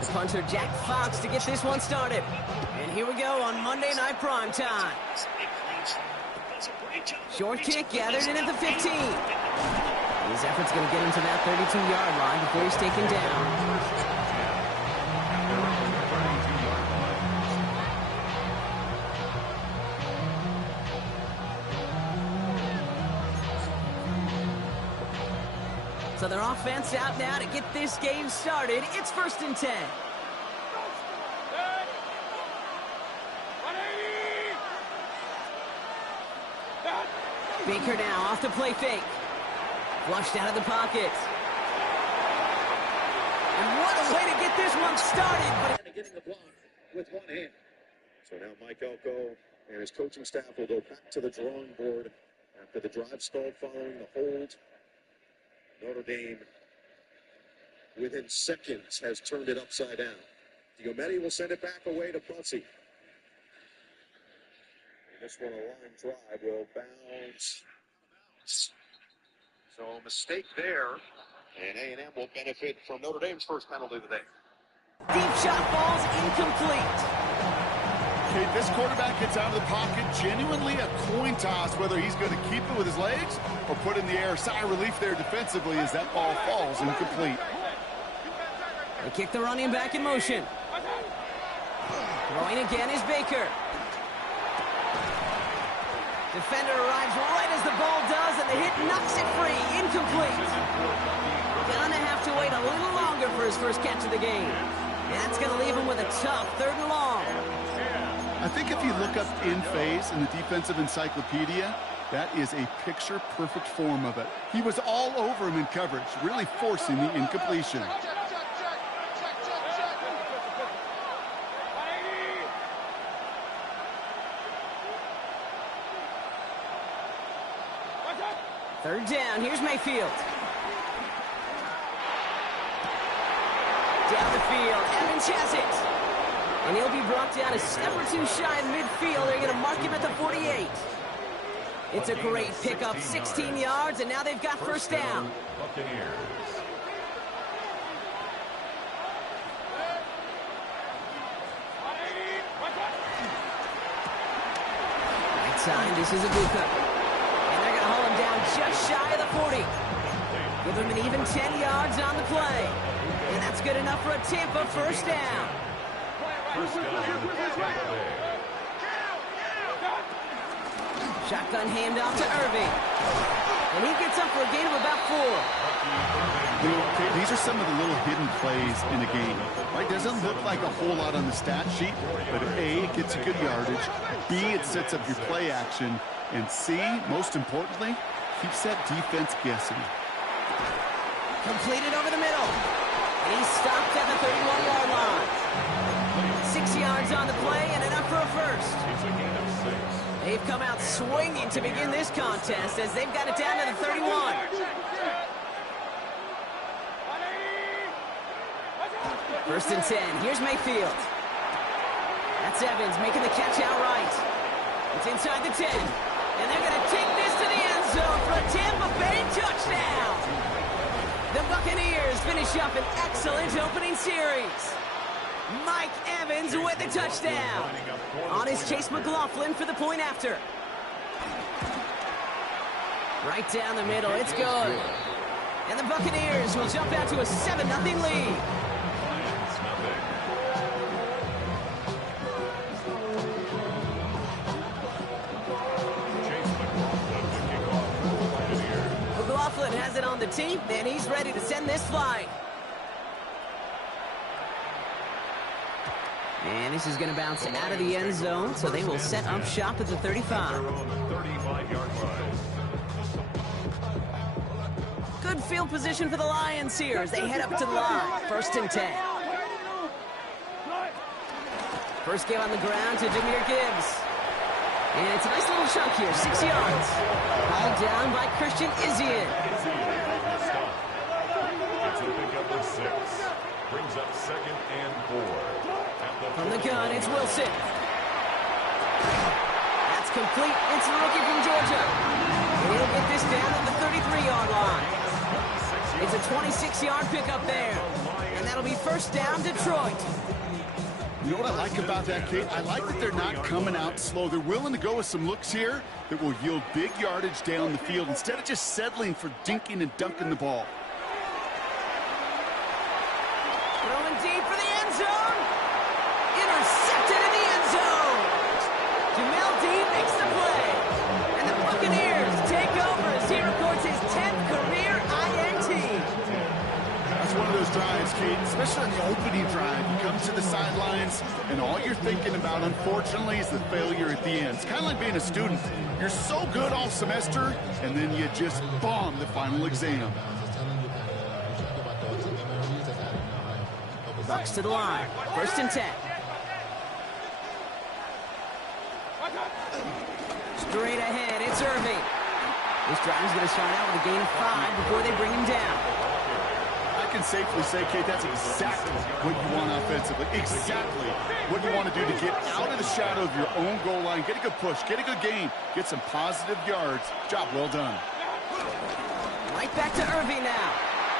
The punter Jack Fox to get this one started. And here we go on Monday Night Prime Time. Short kick gathered in at the 15. His effort's going to get him to that 32-yard line before he's taken down. So their offense out now to get this game started. It's 1st and 10. Baker now off the play fake. Flushed out of the pocket. And what a way to get this one started. But getting the block with one hand. So now Mike Elko and his coaching staff will go back to the drawing board after the drive stalled following the hold. Notre Dame, within seconds, has turned it upside down. Diometti will send it back away to Butsy. This one, a line drive, will bounce. So a mistake there, and A&M will benefit from Notre Dame's first penalty of the day. Deep shot falls incomplete. Okay, this quarterback gets out of the pocket, genuinely a coin toss, whether he's going to keep it with his legs or put it in the air. Sigh of relief there defensively as that ball falls incomplete. They kick the running back in motion. Throwing again is Baker. Defender arrives right as the ball does, and the hit knocks it free. Incomplete. Gonna have to wait a little longer for his first catch of the game. And that's gonna leave him with a tough 3rd and long. I think if you look up in phase in the defensive encyclopedia, that is a picture-perfect form of it. He was all over him in coverage, really forcing the incompletion. Third down, here's Mayfield. Down the field, Evans has it. And he'll be brought down a step or two shy of midfield. They're going to mark him at the 48. It's a great pickup, 16 yards, and now they've got first down. Right side, this is Ibuka. Hold him down just shy of the 40. Give him an even 10 yards on the play. And that's good enough for a Tampa first down. Shotgun handoff to Irving. And he gets up for a gain of about 4. These are some of the little hidden plays in a game. Right? Doesn't look like a whole lot on the stat sheet, but A, it gets you good yardage. B, it sets up your play action. And C, most importantly, keeps that defense guessing. Completed over the middle. And he's stopped at the 31-yard line. 6 yards on the play and enough for a first. They've come out swinging to begin this contest as they've got it down to the 31. First and 10. Here's Mayfield. That's Evans making the catch outright. It's inside the 10. And they're going to take this to the end zone for a Tampa Bay touchdown. The Buccaneers finish up an excellent opening series. Mike Evans with the touchdown. On is Chase McLaughlin for the point after. Right down the middle, it's good. And the Buccaneers will jump out to a 7-0 lead. McLaughlin has it on the tee, and he's ready to send this flight. And this is going to bounce out of the end zone, so they will set up shop at the 35. Good field position for the Lions here as they head up to the line. First and 10. First game on the ground to Jahmyr Gibbs. And it's a nice little chunk here, 6 yards. Hauled down by Christian Izien. Brings up 2nd and 4. From the gun, it's Wilson. That's complete. It's the rookie from Georgia. And he'll get this down at the 33-yard line. It's a 26-yard pickup there. And that'll be first down, Detroit. You know what I like about that, Kate? I like that they're not coming out slow. They're willing to go with some looks here that will yield big yardage down the field instead of just settling for dinking and dunking the ball. Throwing deep for the end zone. Intercepted in the end zone. Jamel Dean makes the play. And the Buccaneers take over as he records his 10th career INT. That's one of those drives, Kate, especially on the opening drive. You come to the sidelines, and all you're thinking about, unfortunately, is the failure at the end. It's kind of like being a student. You're so good all semester, and then you just bomb the final exam. Bucs to the line. First and 10. Straight ahead, it's Irving. This drive is going to start out with a gain of 5 before they bring him down. I can safely say, Kate, that's exactly what you want offensively. Exactly what you want to do to get out of the shadow of your own goal line, get a good push, get a good gain, get some positive yards. Job well done. Right back to Irving now.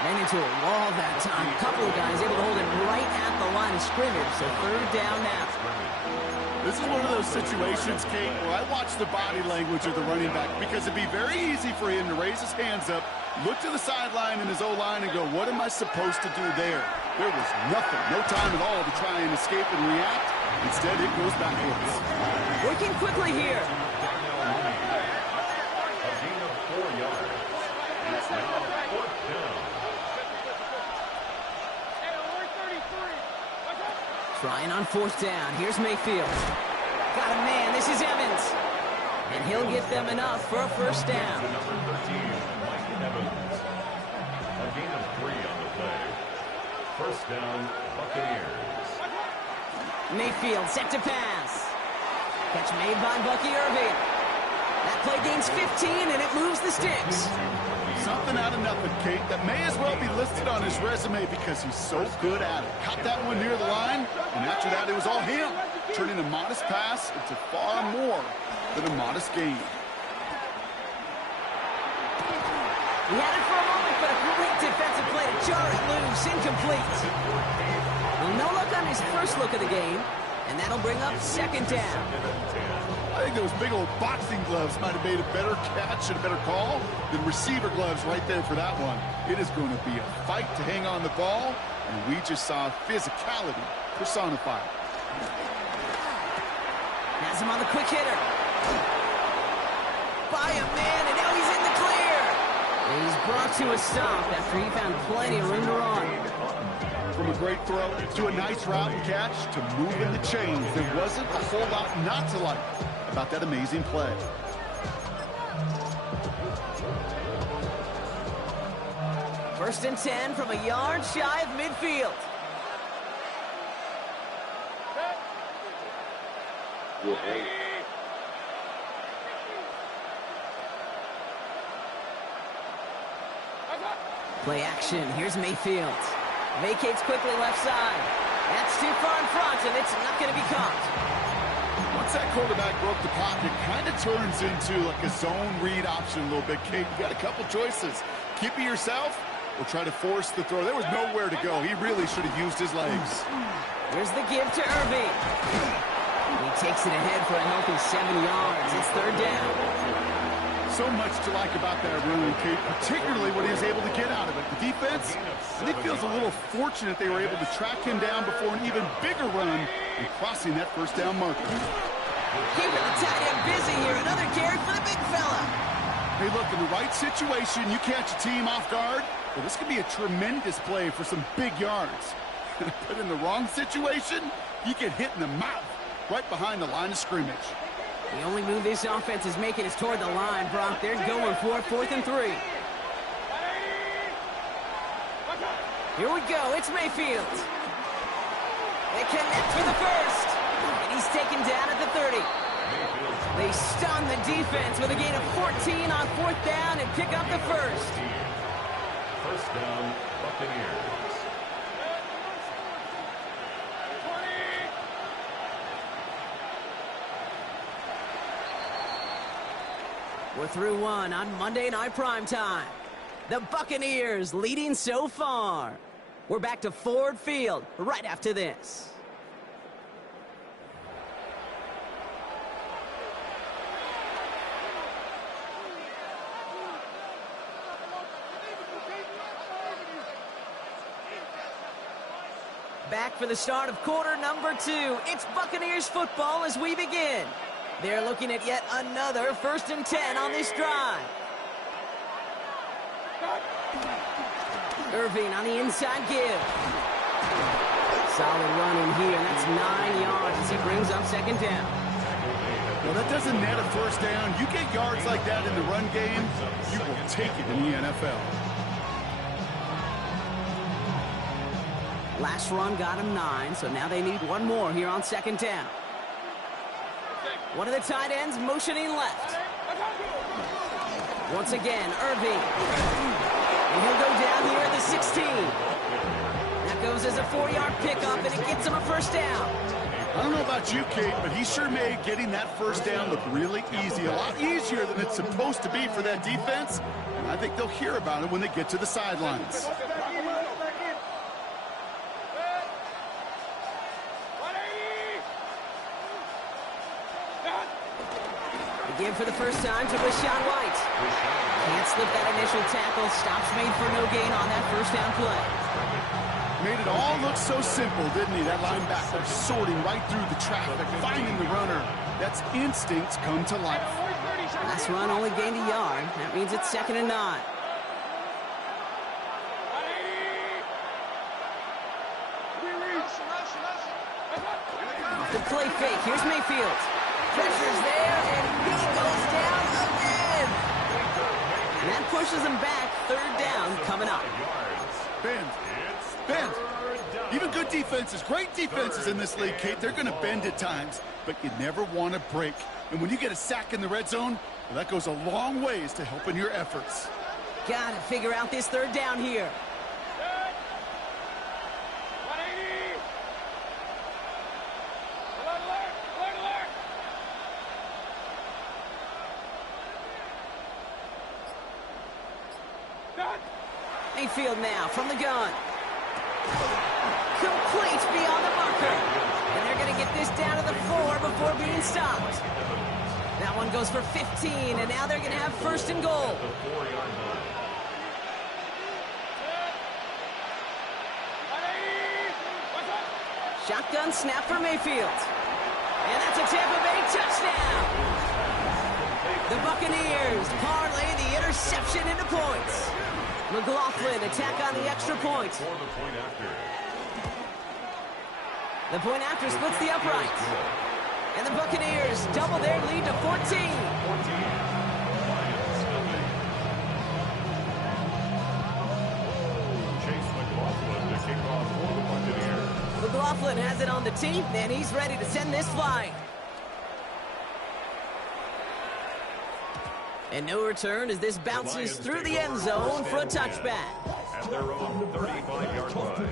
Ran into a wall that time. A couple of guys able to hold him right at the line of scrimmage, so third down now. This is one of those situations, Kate, where I watch the body language of the running back because it'd be very easy for him to raise his hands up, look to the sideline in his O-line and go, what am I supposed to do there? There was nothing, no time at all to try and escape and react. Instead, it goes backwards. Working quickly here. A gain of 4 yards. It's now 4th down. Trying on 4th down. Here's Mayfield. Got a man. This is Evans. And he'll get them enough for a first down. Number 13, Mike Evans. A gain of 3 on the play. First down, Buccaneers. Mayfield set to pass. Catch made by Bucky Irving. That play gains 15, and it moves the sticks. Something out of nothing, Kate, that may as well be listed on his resume because he's so good at it. Caught that one near the line, and after that, it was all him. Turning a modest pass into far more than a modest gain. He had it for a moment, but a great defensive play to jar it loose. Incomplete. Well, no luck on his first look of the game, and that'll bring up second down. I think those big old boxing gloves might have made a better catch and a better call than receiver gloves right there for that one. It is going to be a fight to hang on the ball, and we just saw physicality personified. Has him on the quick hitter. By a man, and now he's in the clear. He's brought to a stop after he found plenty of room to run. From a great throw to a nice route and catch to moving the chains, there wasn't a whole lot not to like about that amazing play. First and 10 from a yard shy of midfield. Play action. Here's Mayfield. Vacates quickly left side. That's too far in front, and it's not going to be caught. Once that quarterback broke the pocket, kind of turns into like a zone read option a little bit, Kate. You got a couple choices. Keep it yourself or try to force the throw. There was nowhere to go. He really should have used his legs. Here's the give to Irving. He takes it ahead for a healthy 7 yards. It's third down. So much to like about that run, Kate, particularly what he was able to get out of it. The defense, I think, feels a little fortunate they were able to track him down before an even bigger run and crossing that first down marker. Keeping the tight end busy here. Another carry for the big fella. Hey, look, in the right situation, you catch a team off guard, well, this could be a tremendous play for some big yards. But in the wrong situation, you get hit in the mouth right behind the line of scrimmage. The only move this offense is making is toward the line, Brock. They're going for it, 4th and 3. Here we go. It's Mayfield. They connect for the first. And he's taken down at the 30. They stun the defense with a gain of 14 on 4th down and pick up the first. First down, Buccaneers. We're through one on Monday Night Primetime. The Buccaneers leading so far. We're back to Ford Field right after this. Back for the start of quarter number 2. It's Buccaneers football as we begin. They're looking at yet another 1st and 10 on this drive. Irving on the inside give. Solid running here, and that's 9 yards as he brings up 2nd down. Well, that doesn't net a 1st down. You get yards like that in the run game, you will take it in the NFL. Last run got him 9, so now they need one more here on 2nd down. One of the tight ends motioning left. Once again, Irving. And he'll go down here at the 16. That goes as a 4-yard pickup, and it gets him a 1st down. I don't know about you, Kate, but he sure made getting that 1st down look really easy. A lot easier than it's supposed to be for that defense. And I think they'll hear about it when they get to the sidelines. Give for the first time to Rashawn White. Can't slip that initial tackle. Stops made for no gain on that 1st down play. Made it all look so simple, didn't he? That linebacker sorting right through the traffic, finding the runner. That's instincts come to life. Last run only gained a yard. That means it's 2nd and 9. Off the play fake. Here's Mayfield. Pressure's there, and he goes down again. And that pushes him back. 3rd down coming up. Bend. Even good defenses, great defenses in this league, Kate, they're going to bend at times, but you never want to break. And when you get a sack in the red zone, well, that goes a long ways to helping your efforts. Gotta figure out this 3rd down here. Mayfield now from the gun. Complete beyond the marker. And they're going to get this down to the 4 before being stopped. That one goes for 15, and now they're going to have 1st and goal. Shotgun snap for Mayfield. And that's a Tampa Bay touchdown. The Buccaneers parlay the interception into points. McLaughlin attack on the extra point. The point after splits the upright. And the Buccaneers double their lead to 14. McLaughlin has it on the tee, and he's ready to send this flying. And no return as this bounces through the end zone for a touchback. At their own 35-yard line.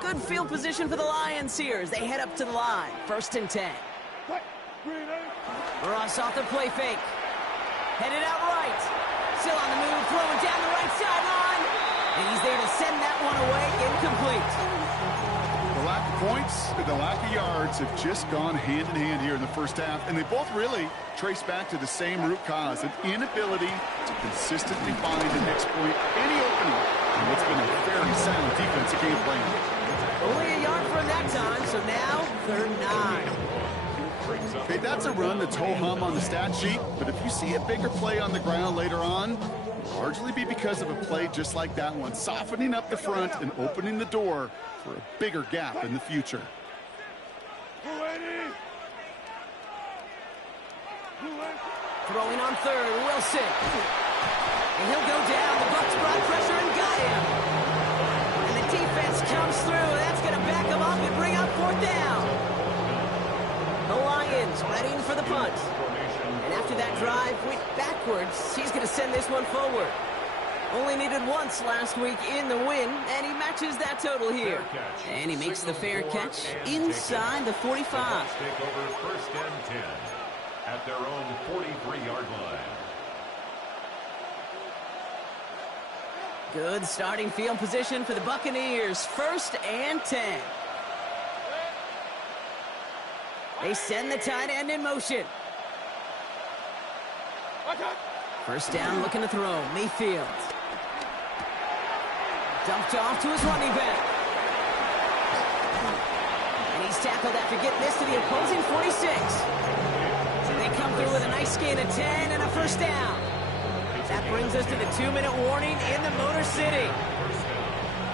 Good field position for the Lions here as they head up to the line. 1st and 10. Ross off the play fake. Headed out right. Still on the move, throwing down the right sideline. And he's there to send that one away, incomplete. The lack of points and the lack of yards have just gone hand in hand here in the 1st half, and they both really trace back to the same root cause, an inability to consistently find and exploit any opening in what's been a very sound defensive game plan. Only a yard from that time, so now 3rd and 9. Okay, that's a run that's ho-hum on the stat sheet, but if you see a bigger play on the ground later on, it'll largely be because of a play just like that one, softening up the front and opening the door for a bigger gap in the future. Throwing on 3rd, Wilson. And he'll go down. The Bucs brought pressure and got him. And the defense comes through. That's going to back him up and bring up 4th down. The Lions readying for the punt. And after that drive went backwards, he's going to send this one forward. Only needed once last week in the win, and he matches that total here. And he makes the fair catch inside the 45. Take over first and 10 at their own 43-yard line. Good starting field position for the Buccaneers. First and 10. They send the tight end in motion. First down, looking to throw. Mayfield. Dumped off to his running back. And he's tackled after getting this to the opposing 46. They come through with a nice gain of 10 and a first down. That brings us to the 2-minute warning in the Motor City.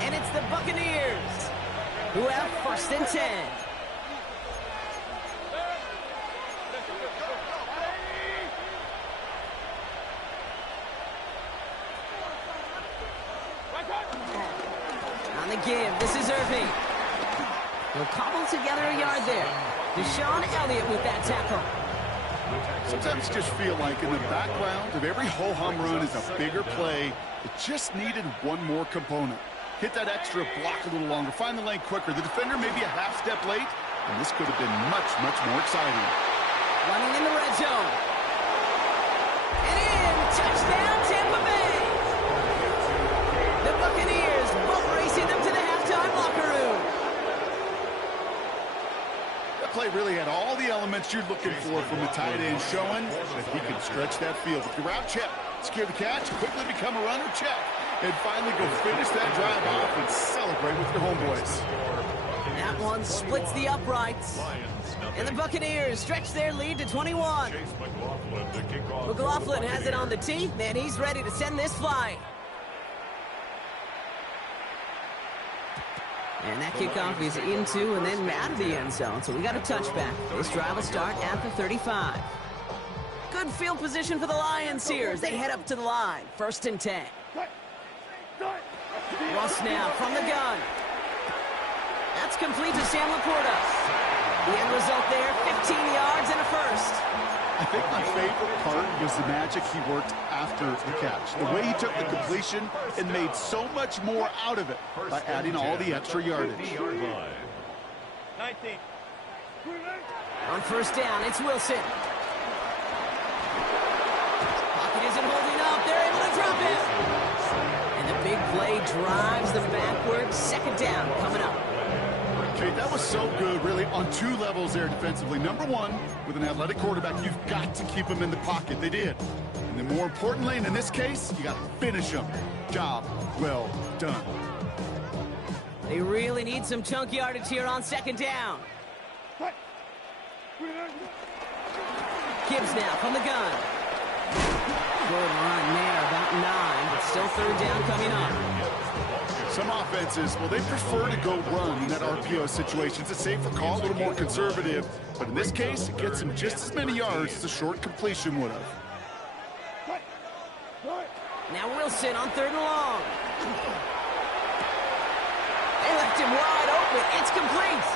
And it's the Buccaneers who have first and 10. On the give, this is Irving. He'll cobble together a yard there. Deshaun Elliott with that tackle. Sometimes you just feel like in the background of every ho-hum run is a bigger play. It just needed one more component. Hit that extra block a little longer. Find the lane quicker. The defender may be a half step late, and this could have been much, much more exciting. Running in the red zone. And in. Touchdown, Tampa Bay. The Buccaneers boat racing them to the halftime locker room. Play really had all the elements you're looking for from a tight end, showing that he can stretch that field. With your route, check. Secure the catch, quickly become a runner, check. And finally go finish that drive off and celebrate with your homeboys. That one splits the uprights. And the Buccaneers stretch their lead to 21. McLaughlin has it on the tee, and he's ready to send this flying. And that kickoff is into and then out of the end zone. So we got a touchback. This drive will start at the 35. Good field position for the Lions here as they head up to the line. First and 10. Russ now from the gun. That's complete to Sam Laporta. The end result there, 15 yards and a first. I think my favorite part was the magic he worked after the catch. The way he took the completion and made so much more out of it by adding all the extra yardage. 19. On first down, it's Wilson. Pocket isn't holding up. They're able to drop it. And the big play drives them backwards. Second down coming up. Okay, that was so good, really, on two levels there defensively. Number one, with an athletic quarterback, you've got to keep him in the pocket. They did. And then more importantly, and in this case, you got to finish him. Job well done. They really need some chunk yardage here on second down. Gibbs now from the gun. Good run there, about 9, but still third down coming up. Some offenses, well, they prefer to go run in that RPO situation. It's a safer call, a little more conservative. But in this case, it gets them just as many yards as a short completion would have. Now Wilson on third and long. They left him wide open. It's complete.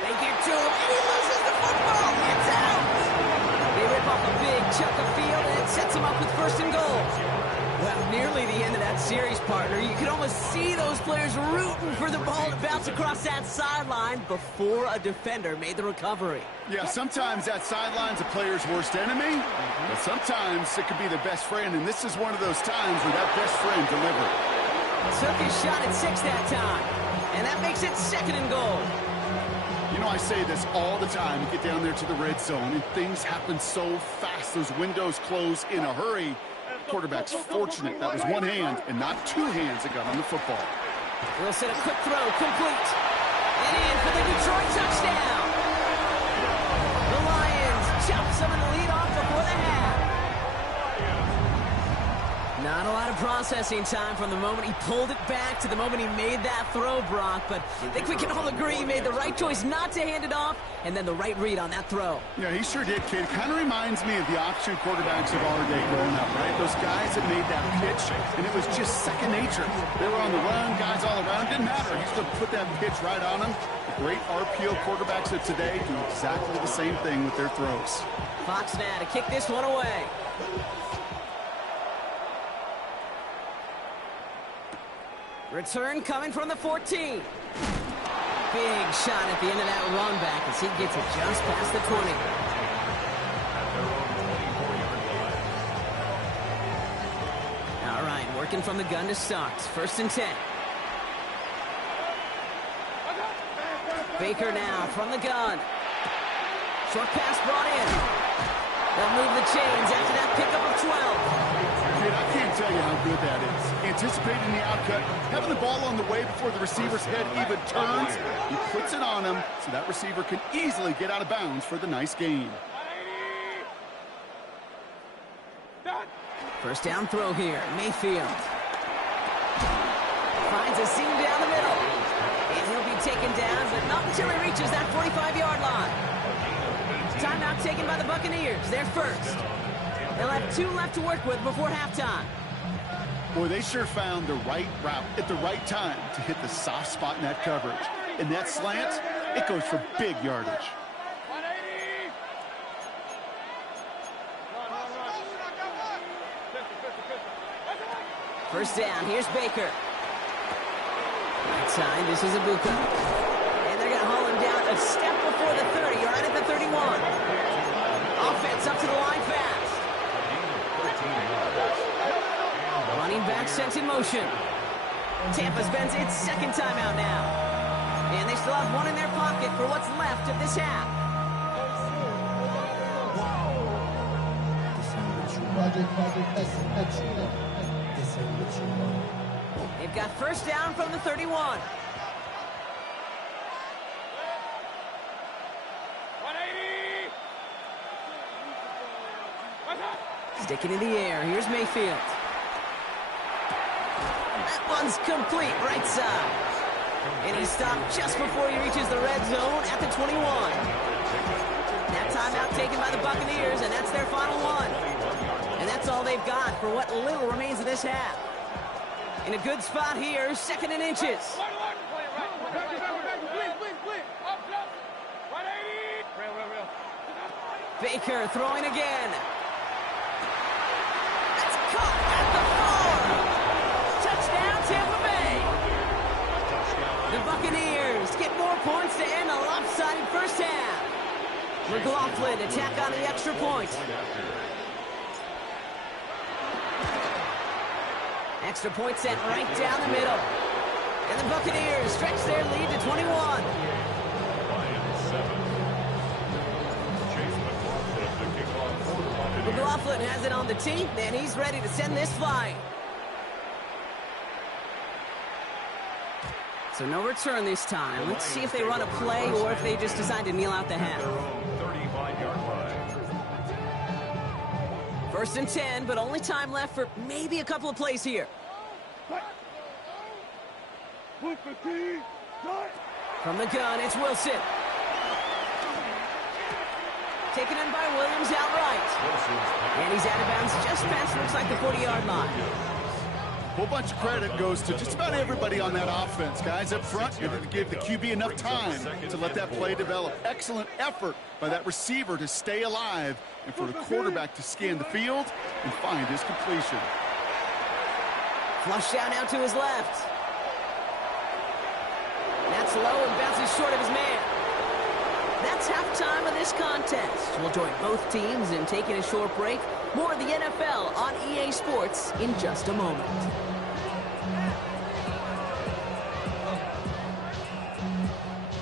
They get to him, and he loses the football. It's out. They rip off a big chunk of field, and it sets him up with first and goal. Well, nearly the end of that series, partner. You could almost see those players rooting for the ball to bounce across that sideline before a defender made the recovery. Yeah, sometimes that sideline's a player's worst enemy, but sometimes it could be their best friend, and this is one of those times where that best friend delivered. Took his shot at 6 that time, and that makes it second and goal. You know, I say this all the time. You get down there to the red zone, and things happen so fast. Those windows close in a hurry. Quarterback's fortunate that was one hand and not two hands that got on the football. Wilson, a quick throw, complete. And in for the Detroit touchdown. The Lions chop some of the lead off before the half. Not a lot of processing time from the moment he pulled it back to the moment he made that throw, Brock. But I think we can all agree he made the right choice not to hand it off, and then the right read on that throw. Yeah, he sure did, kid. It kind of reminds me of the option quarterbacks of our day growing up, right? Those guys that made that pitch, and it was just second nature. They were on the run, guys all around. Didn't matter. He used to put that pitch right on them. The great RPO quarterbacks of today do exactly the same thing with their throws. Fox now to kick this one away. Return coming from the 14. Big shot at the end of that run back as he gets it just past the 20. All right, working from the gun to start. 1st and 10. Baker now from the gun. Short pass brought in. They'll move the chains after that pickup of 12. Kid, I can't tell you how good that is. Anticipating the outcut, having the ball on the way before the receiver's head even turns. He puts it on him so that receiver can easily get out of bounds for the nice gain. 1st down throw here. Mayfield finds a seam down the middle. And he'll be taken down, but not until he reaches that 45-yard line. Timeout taken by the Buccaneers. They're first. They'll have 2 left to work with before halftime. Boy, they sure found the right route at the right time to hit the soft spot in that coverage. And that slant, it goes for big yardage. First down, here's Baker. Right side, this is Ibuka. And they're going to haul him down a step before the 30, right at the 31. Offense up to the line fast. Running back sent in motion. Tampa spends its 2nd timeout now. And they still have 1 in their pocket for what's left of this half. They've got 1st down from the 31. Sticking in the air. Here's Mayfield. That one's complete, right side. And he stopped just before he reaches the red zone at the 21. That timeout taken by the Buccaneers, and that's their final one. And that's all they've got for what little remains of this half. In a good spot here, 2nd and inches. Baker throwing again. That's caught at the 4. Touchdown, Tampa Bay. The Buccaneers get more points to end a lopsided first half. McLaughlin attack on the extra point. Extra point sent right down the middle. And the Buccaneers stretch their lead to 21. McLaughlin has it on the tee, and he's ready to send this flying. So no return this time. Let's see if they run a play or if they just decide to kneel out the half. 1st and 10, but only time left for maybe a couple of plays here. From the gun, it's Wilson. Taken in by Williams outright. And he's out of bounds just past, looks like, the 40-yard line. A whole bunch of credit goes to just about everybody on that offense, guys. Up front, you have to give the QB enough time to let that play develop. Excellent effort by that receiver to stay alive and for the quarterback to scan the field and find his completion. Flush down out to his left. That's low and bounces short of his man. That's halftime of this contest. We'll join both teams in taking a short break. More of the NFL on EA Sports in just a moment.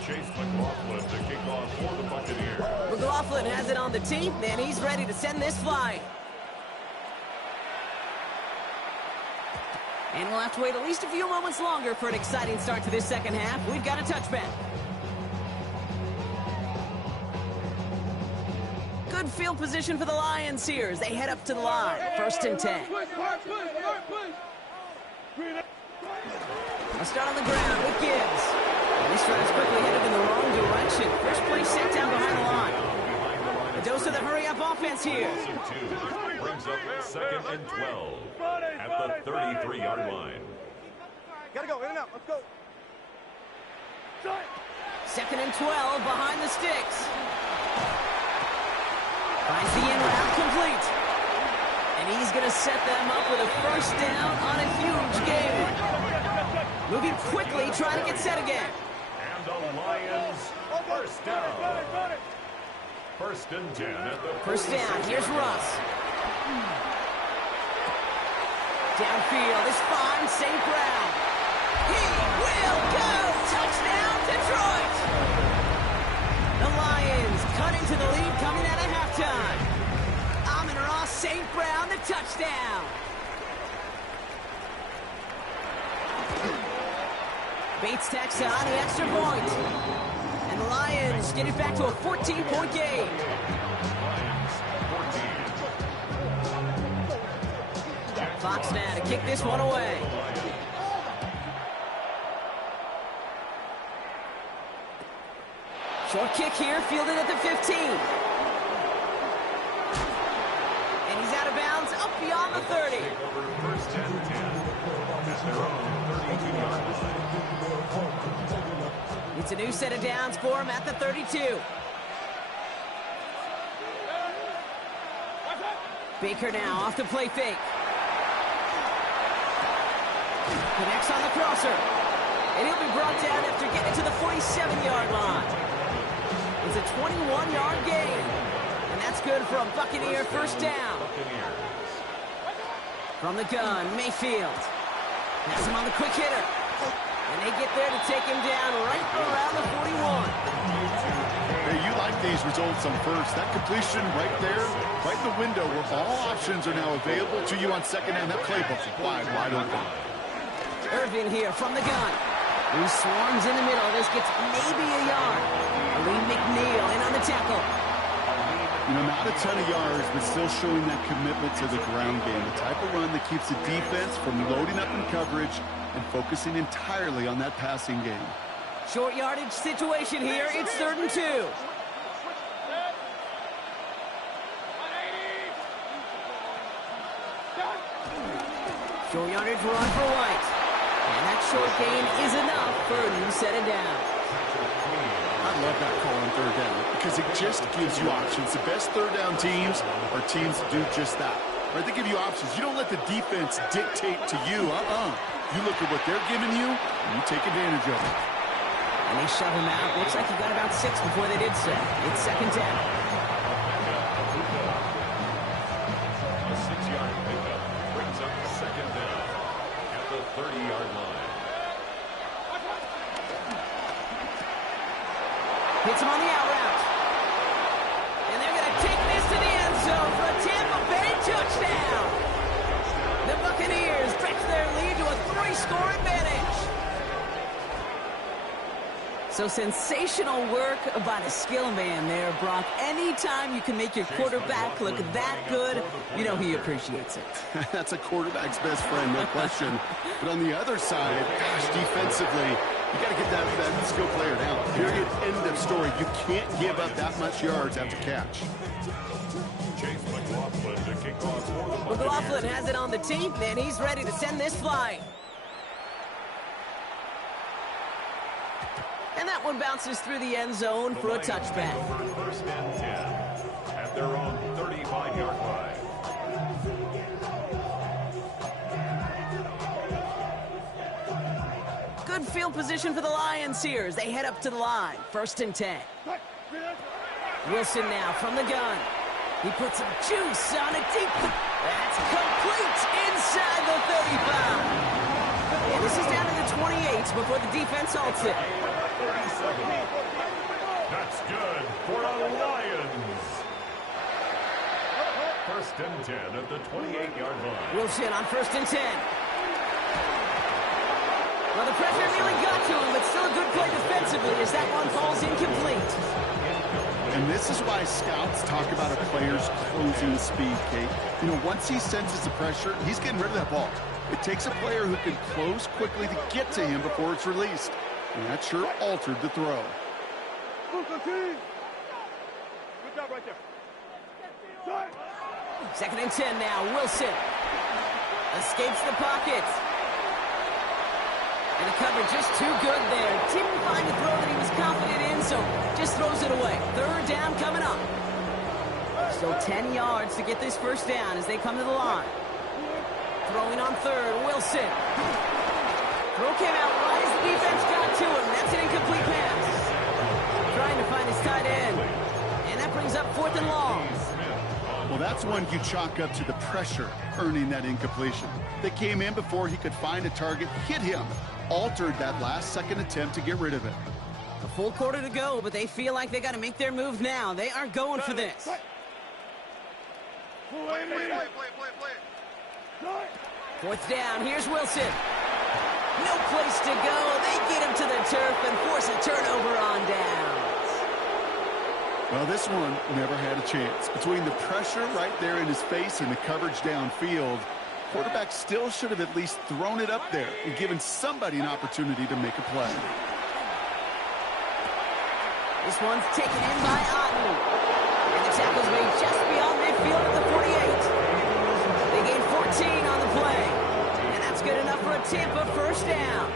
Chase McLaughlin to kick off for the Buccaneers. McLaughlin has it on the tee, and he's ready to send this flying. And we'll have to wait at least a few moments longer for an exciting start to this second half. We've got a touchback. Good field position for the Lions here as they head up to the line. 1st and 10. A start on the ground with Gibbs. And this drive's quickly headed in the wrong direction. First play set down behind the line. A dose of the hurry-up offense here. Brings up 2nd and 12 at the 33-yard line. Gotta go, in and out, let's go. 2nd and 12 behind the sticks. Finds the in route complete. And he's going to set them up with a 1st down on a huge gain. Moving quickly, trying to get set again. And the Lions first down. First and 10 at the First down, here's Russ. Downfield is fine, St. Brown. He will go! Touchdown, Detroit! The Lions cut into the lead coming out of halftime. Amon-Ra St. Brown, the touchdown. Bates tacks on the extra point. And the Lions get it back to a 14-point game. Fox now to kick this one away. Short kick here, fielded at the 15. And he's out of bounds, up beyond the 30. First and 10 at their own 32-yard line. It's a new set of downs for him at the 32. Baker now off the play fake. Connects on the crosser. And he'll be brought down after getting to the 47-yard line. It's a 21-yard gain. And that's good for a Buccaneer first down. From the gun, Mayfield. Has him on the quick hitter. And they get there to take him down right around the 41. Hey, you like these results on first. That completion right there, right in the window where all options are now available to you on second down. That playbook's wide open. Irvin here from the gun. Who swarms in the middle. This gets maybe a yard. LYM McNeil in on the tackle. You know, not a ton of yards, but still showing that commitment to the ground game. The type of run that keeps the defense from loading up in coverage and focusing entirely on that passing game. Short yardage situation here. It's 3rd and 2. Short yardage run for White. And that short gain is enough for a new set of downs. I love that call on 3rd down because it just gives you options. The best 3rd down teams are teams that do just that. Right? They give you options. You don't let the defense dictate to you. You look at what they're giving you, and you take advantage of it. And they shove him out. Looks like he got about 6 before they did so. It's 2nd down. A 6-yard pickup brings up 2nd down at the 30-yard line. Hits him on the out route. And they're going to take this to the end zone for a Tampa Bay touchdown. The Buccaneers stretch their lead to a 3-score advantage. So sensational work by the skill man there, Brock. Anytime you can make your quarterback look that good, you know he appreciates it. That's a quarterback's best friend, no question. But on the other side, gosh, defensively, you got to get that skill player down. Period. End of story. You can't give up that much yards after catch. McLaughlin has it on the tee, and he's ready to send this flying. And that one bounces through the end zone for a touchback. First and 10 at their own 35-yard line. Good field position for the Lions here as they head up to the line. 1st and 10. Wilson now from the gun. He puts some juice on it deep. That's complete inside the 35. And this is down to the 28 before the defense halts it. That's good for the Lions. 1st and 10 at the 28-yard line. Wilson on 1st and 10. Well, the pressure nearly got to him, but still a good play defensively as that one falls incomplete. And this is why scouts talk about a player's closing speed, Kate. You know, once he senses the pressure, he's getting rid of that ball. It takes a player who can close quickly to get to him before it's released. And that sure altered the throw. Good job right there. 2nd and 10 now. Wilson escapes the pocket. And the coverage just too good there. Didn't find the throw that he was confident in, so just throws it away. 3rd down coming up. Still 10 yards to get this first down as they come to the line. Throwing on 3rd, Wilson. Throw came out right as the defense got to him. That's an incomplete pass. Trying to find his tight end. And that brings up 4th and long. Well, that's one you chalk up to the pressure earning that incompletion. They came in before he could find a target, hit him, altered that last-second attempt to get rid of it. A full quarter to go, but they feel like they got to make their move now. They are going for this. Fourth down, here's Wilson. No place to go. They get him to the turf and force a turnover on downs. Well, this one never had a chance. Between the pressure right there in his face and the coverage downfield, quarterback still should have at least thrown it up there and given somebody an opportunity to make a play. This one's taken in by Otten. And the tackle's made just beyond midfield at the 48. They gain 14 on the play. And that's good enough for a Tampa first down.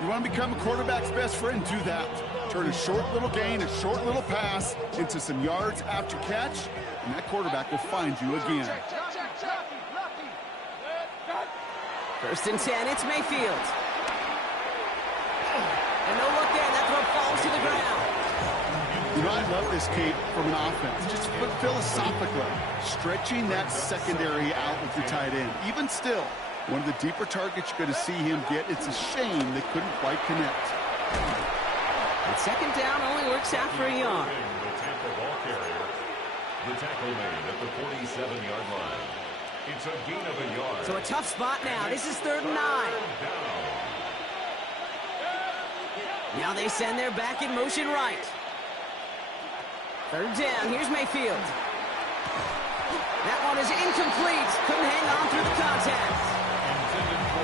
You want to become a quarterback's best friend? Do that. Turn a short little gain, a short little pass into some yards after catch, and that quarterback will find you again. 1st and 10, it's Mayfield. And no look there, that throw falls to the ground. You know, I love this, Kate, from an offense. Just philosophically, stretching that secondary out with your tight end. Even still, one of the deeper targets you're going to see him get. It's a shame they couldn't quite connect. And 2nd down only works out for a yard. The Tampa ball carrier. The tackle made at the 47-yard line. It's a gain of a yard. So a tough spot now. This is 3rd and 9. Now they send their back in motion right. 3rd down. Here's Mayfield. That one is incomplete. Couldn't hang on through the contact.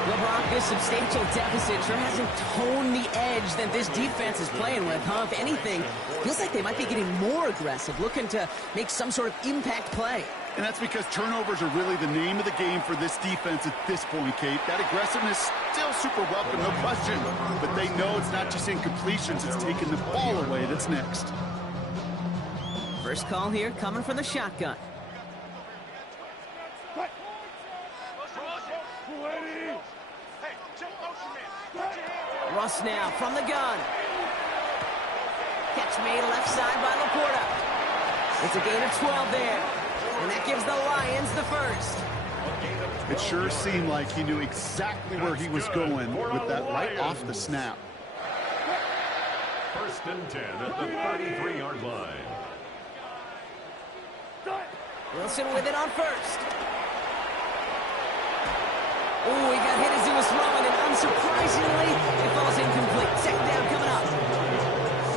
LeBron, this substantial deficit sure hasn't toned the edge that this defense is playing with, huh? If anything, feels like they might be getting more aggressive, looking to make some sort of impact play. And that's because turnovers are really the name of the game for this defense at this point, Kate. That aggressiveness still super welcome, no question. But they know it's not just incompletions, it's taking the ball away that's next. First call here coming from the shotgun. Russ now from the gun. Catch made left side by Laporta. It's a gain of 12 there. And that gives the Lions the first. It sure seemed like he knew exactly where he was going with that right off the snap. 1st and 10 at the 33-yard line. Wilson with it on 1st. Oh, he got hit as he was throwing, and unsurprisingly, it falls incomplete. 2nd down coming up.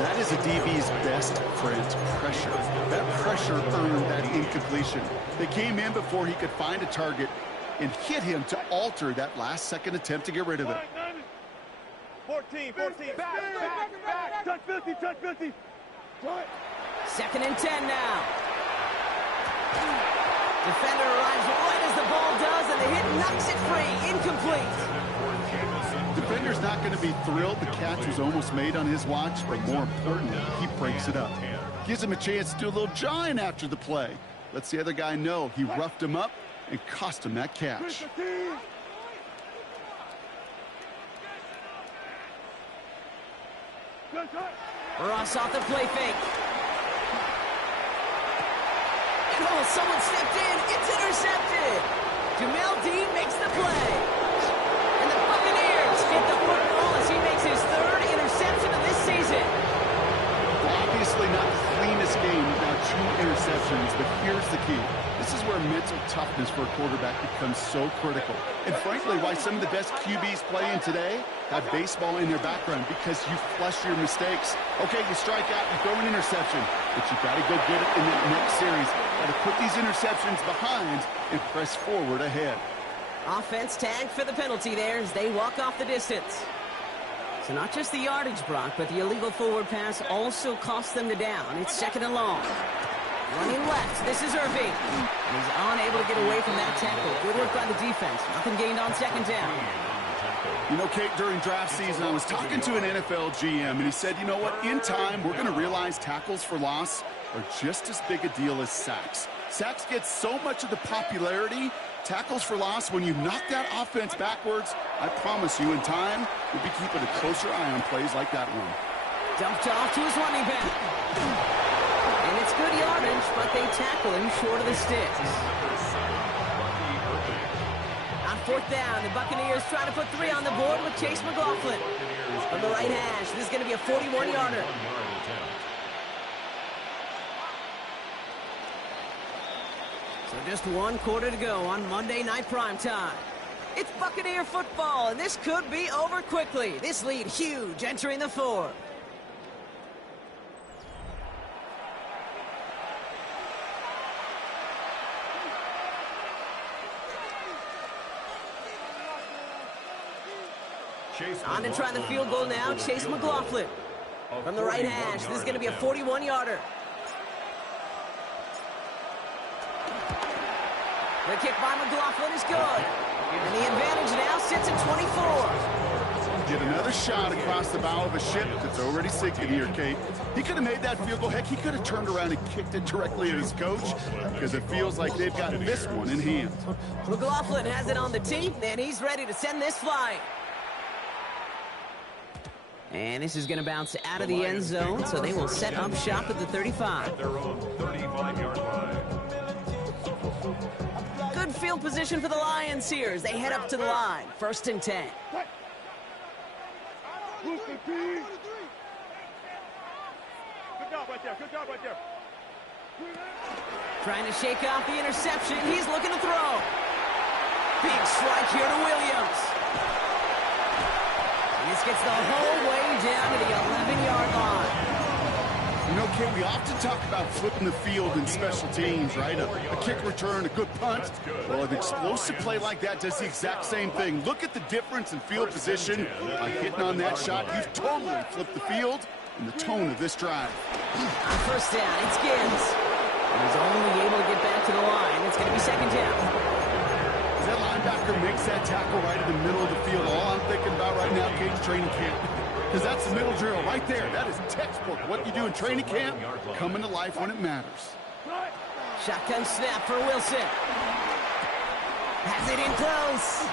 That is a DB's best friend, pressure. That pressure earned that incompletion. They came in before he could find a target and hit him to alter that last-second attempt to get rid of it. 14. Back. Touch 50. 2nd and 10 now. Defender arrives right as the ball does, and the hit knocks it free. Incomplete. Defender's not going to be thrilled the catch was almost made on his watch, but more importantly, he breaks it up. Gives him a chance to do a little jawing after the play. Lets the other guy know he roughed him up and cost him that catch. Ross off the play fake. And oh, someone stepped in. It's intercepted. Jamel Dean makes the play. And the Buccaneers get the football as he makes his 3rd interception of this season. Obviously not the cleanest game without 2 interceptions, but here's the key. This is where mental toughness for a quarterback becomes so critical. And frankly, why some of the best QBs playing today have baseball in their background, because you flush your mistakes. Okay, you strike out, you throw an interception, but you got to go get it in the next series. Got to put these interceptions behind and press forward ahead. Offense tagged for the penalty there as they walk off the distance. So not just the yardage, Brock, but the illegal forward pass also cost them the down. It's 2nd and long. Running left, this is Irving. He's unable to get away from that tackle. Good work by the defense. Nothing gained on 2nd down. You know, Kate, during draft season, I was talking to an NFL GM, and he said, you know what, in time, we're going to realize tackles for loss are just as big a deal as sacks. Sacks get so much of the popularity Tackles for loss, when you knock that offense backwards, I promise you in time, we'll be keeping a closer eye on plays like that one. Dumped off to his running back. And it's good yardage, but they tackle him short of the sticks. On fourth down, the Buccaneers trying to put 3 on the board with Chase McLaughlin. From the right hash, this is going to be a 41-yarder. So just 1 quarter to go on Monday Night Primetime. It's Buccaneer football, and this could be over quickly. This lead huge entering the 4th. On to try the field goal now, Chase McLaughlin. From the right hash, this is going to be a 41-yarder. The kick by McLaughlin is good. And the advantage now sits at 24. Get another shot across the bow of a ship that's already sinking here, Kate. He could have made that field goal. Heck, he could have turned around and kicked it directly at his coach because it feels like they've got this one in hand. McLaughlin has it on the tee, and he's ready to send this flying. And this is going to bounce out of the end zone, so they will set up shop at the 35. At their own 35-yard line. Good field position for the Lions here as they head up to the line. 1st and 10. Good job right there. Good job right there. Trying to shake off the interception. He's looking to throw. Big strike here to Williams. And this gets the whole way down to the 11-yard line. You know, Kate, we often talk about flipping the field in special teams, right? A kick return, a good punt. Well, an explosive play like that does the exact same thing. Look at the difference in field position. By hitting on that shot, you've totally flipped the field and the tone of this drive. On 1st down, it's Gibbs. And he's only able to get back to the line. It's going to be 2nd down. As that linebacker makes that tackle right in the middle of the field, all I'm thinking about right now, Kate, is training camp. Because that's the middle drill right there. That is textbook. What you do in training camp, coming to life when it matters. Shotgun snap for Wilson. Has it in close.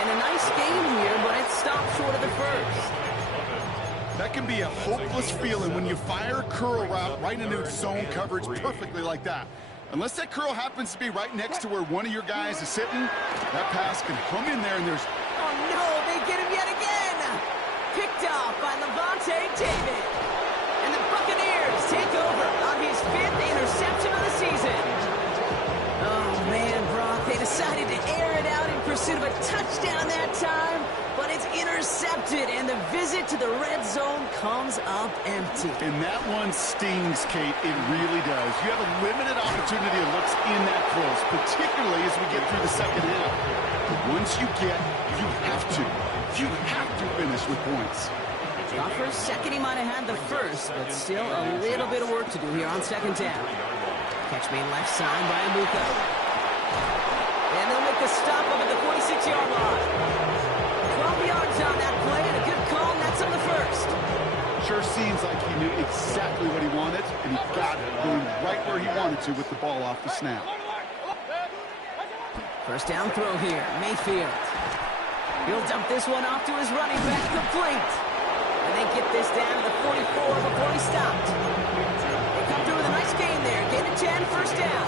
And a nice game here, but it stopped short of the 1st. That can be a hopeless feeling when you fire a curl route right into zone coverage perfectly like that. Unless that curl happens to be right next to where one of your guys is sitting, that pass can come in there and there's... Oh, no, they get him yet again. Picked off by Levante David. And the Buccaneers take over on his 5th interception of the season. Oh, man, Brock, they decided to air it out in pursuit of a touchdown that time, but it's intercepted, and the visit to the red zone comes up empty. And that one stings, Kate. It really does. You have a limited opportunity that looks in that close, particularly as we get through the 2nd half. But once you have to finish with points. Not for a second he might have had the 1st, but still a little bit of work to do here on 2nd down. Catch made left side by Amuka. And they'll make the stop up at the 46-yard line. 12 yards on that play, and a good call, and that's on the 1st. Sure seems like he knew exactly what he wanted, and he got it going right where he wanted to with the ball off the snap. 1st down throw here, Mayfield. He'll dump this one off to his running back, complete. And they get this down to the 44 before he stopped. They come through with a nice gain there. Gain of 10, 1st down.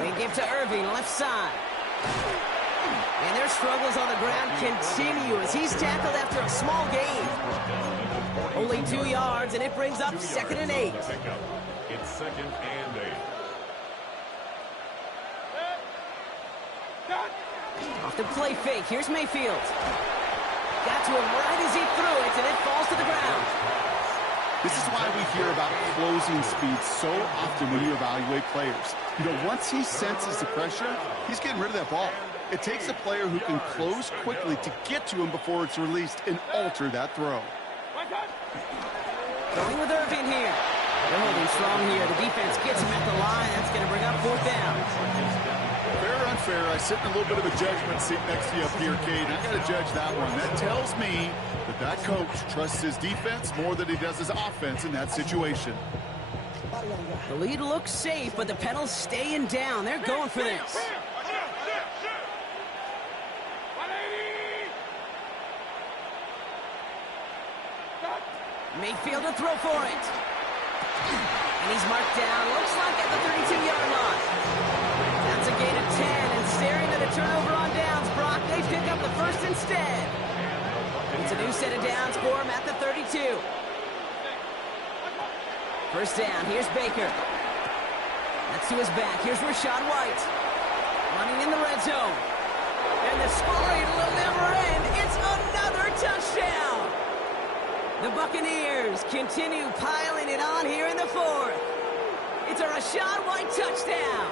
They give to Irving, left side. And their struggles on the ground continue as he's tackled after a small gain. Only 2 yards, and it brings up 2nd and 8. It's 2nd and 8. Off the play fake, here's Mayfield. Got to him right as he threw it, and it falls to the ground. This is why we hear about closing speed so often when you evaluate players. You know, once he senses the pressure, he's getting rid of that ball. It takes a player who can close quickly to get to him before it's released and alter that throw. Going with Irving here. They're holding strong here. The defense gets him at the line. That's going to bring up 4th down. Fair or fair. I sit in a little bit of a judgment seat next to you up here, Kate. I got to judge that one. That tells me that coach trusts his defense more than he does his offense in that situation. The lead looks safe, but the Pedals staying down. They're going for this. Mayfield to throw for it. And he's marked down, looks like at the 32-yard line. That's a gain of 10, and staring at a turnover on downs, Brock, they pick up the first instead. It's a new set of downs for him at the 32. First down, here's Baker. That's to his back, here's Rachaad White. Running in the red zone. And the scoring will never end. It's another touchdown. The Buccaneers continue piling it on here in the fourth. It's a Rachaad White touchdown.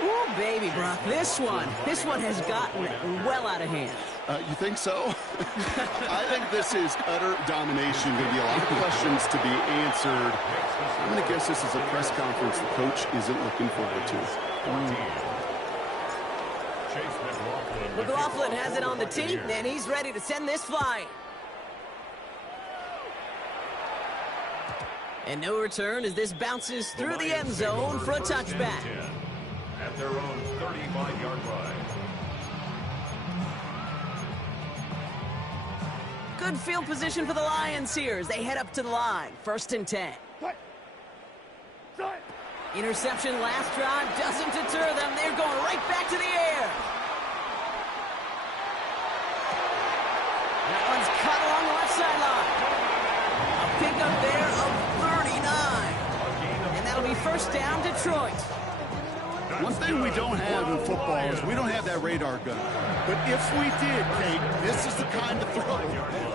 Ooh, baby, Brock, this one has gotten well out of hand. You think so? I think this is utter domination. Going to be a lot of questions to be answered. I'm going to guess this is a press conference the coach isn't looking forward to. McLaughlin has it on the tee, and he's ready to send this flying. And no return as this bounces through the end zone for a touchback. At their own 35-yard line. Good field position for the Lions here as they head up to the line. 1st and 10. Interception last drive doesn't deter them. They're going right back to the air. That one's cut along the left sideline. A pickup there of 39. And that'll be first down, Detroit. One thing we don't have in football is we don't have that radar gun. But if we did, Kate, this is the kind of throw.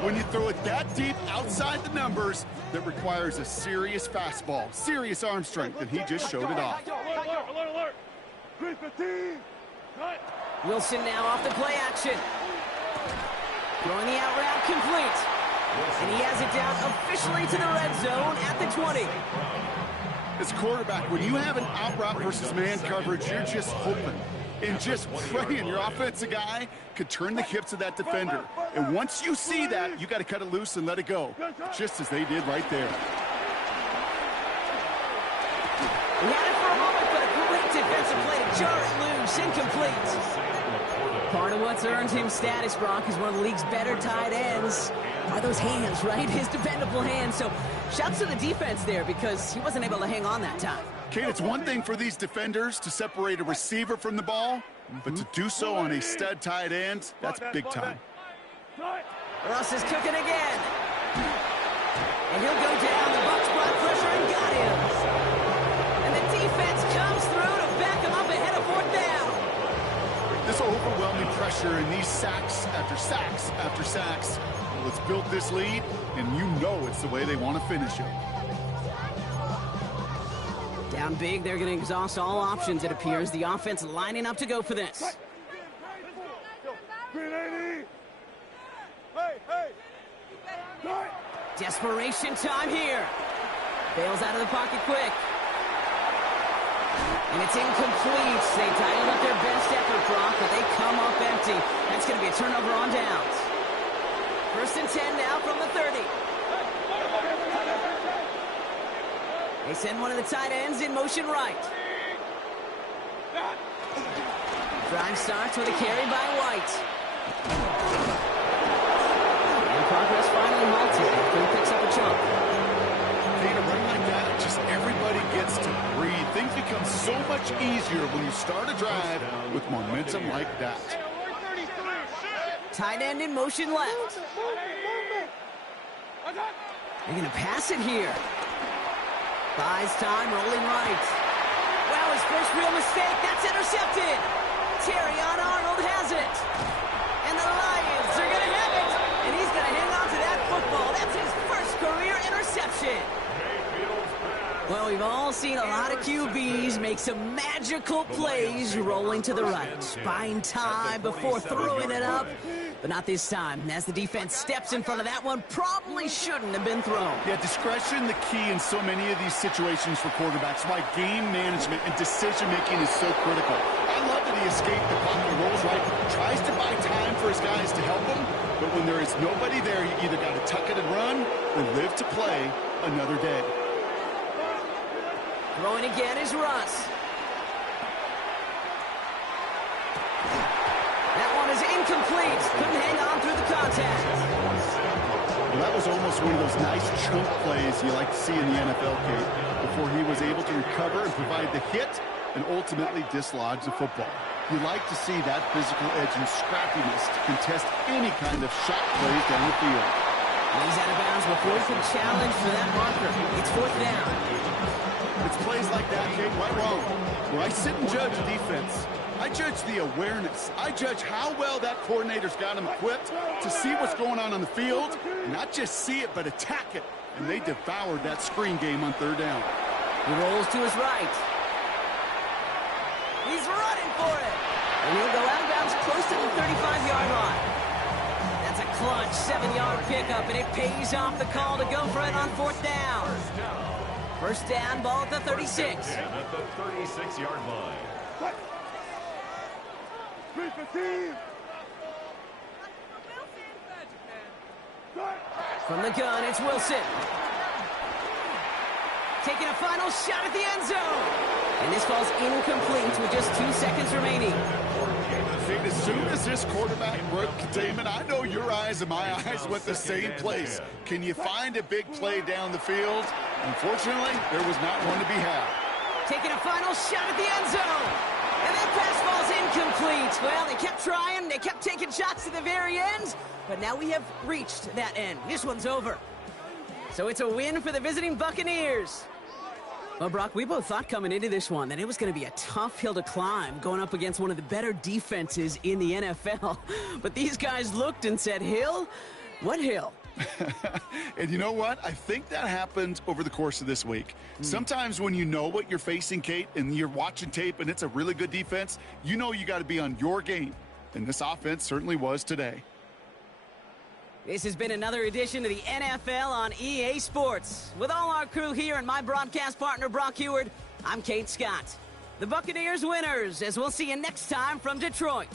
When you throw it that deep outside the numbers, that requires a serious fastball, serious arm strength, and he just showed it off. Wilson now off the play action. Throwing the out route complete. And he has it down officially to the red zone at the 20. As quarterback, when you have an out route versus man coverage, you're just hoping and just praying your offensive guy could turn the hips of that defender. And once you see that, you got to cut it loose and let it go, just as they did right there. He had it for a moment, but a great defensive play to jar it loose, incomplete. Part of what's earned him status, Brock, is one of the league's better tight ends. Are those hands, right? His dependable hands. So shouts to the defense there because he wasn't able to hang on that time. Kate, it's one thing for these defenders to separate a receiver from the ball, but to do so on a stud tight end, that's big time. Ross is cooking again. And he'll go down. The Bucs brought pressure and got him. And the defense comes through to back him up ahead of 4th down. This overwhelming pressure and these sacks after sacks after sacks. Well, it's built this lead, and you know it's the way they want to finish it. Down big, they're going to exhaust all options, it appears. The offense lining up to go for this. Desperation time here. Bails out of the pocket quick. And it's incomplete. They dialed up their best effort, Brock, but they come up empty. That's going to be a turnover on downs. 1st and 10 now from the 30. They send one of the tight ends in motion right. Drive starts with a carry by White. And progress finally halted after he picks up a chunk. Kate, a run like that, just everybody gets to breathe. Things become so much easier when you start a drive with momentum like that. Tight end in motion left. They're going to pass it here. Buys time, rolling right. Wow, his first real mistake. That's intercepted. Terrion Arnold has it. And the Lions are going to have it. And he's going to hang on to that football. That's his first career interception. Mayfield's back. Well, we've all seen a lot of QBs make some magical plays rolling to the right. Buying time before throwing it up. But not this time, as the defense steps in front of that one, probably shouldn't have been thrown. Yeah, discretion the key in so many of these situations for quarterbacks. Why game management and decision-making is so critical. I love that he escaped the pocket, rolls right, tries to buy time for his guys to help him, but when there is nobody there, you either got to tuck it and run or live to play another day. Throwing again is Russ. That one is incomplete. Couldn't hang on through the contact. Well, that was almost one of those nice chunk plays you like to see in the NFL, Kate, before he was able to recover and provide the hit and ultimately dislodge the football. You like to see that physical edge and scrappiness to contest any kind of shot plays down the field. He's out of bounds before he can challenge for that marker. It's 4th down. It's plays like that, Kate, right wrong. Where I sit and judge a defense, I judge the awareness. I judge how well that coordinator's got him equipped to see what's going on the field, not just see it, but attack it. And they devoured that screen game on 3rd down. He rolls to his right. He's running for it. And he'll go out of bounds close to the 35-yard line. That's a clutch 7-yard pickup, and it pays off the call to go for it on 4th down. First down, ball at the 36. At the 36-yard line. From the gun, it's Wilson. Taking a final shot at the end zone. And this falls incomplete with just 2 seconds remaining. As soon as this quarterback broke containment, I know your eyes and my eyes went the same place. Can you find a big play down the field? Unfortunately, there was not one to be had. Taking a final shot at the end zone. And that pass falls incomplete. Well, they kept trying. They kept taking shots to the very end. But now we have reached that end. This one's over. So it's a win for the visiting Buccaneers. Well, Brock, we both thought coming into this one that it was going to be a tough hill to climb going up against one of the better defenses in the NFL. But these guys looked and said, Hill? What hill? And you know what? I think that happened over the course of this week. Sometimes when you know what you're facing, Kate, and you're watching tape and it's a really good defense, you know you got to be on your game. And this offense certainly was today. This has been another edition of the NFL on EA Sports. With all our crew here and my broadcast partner, Brock Heward, I'm Kate Scott. The Buccaneers winners, as we'll see you next time from Detroit.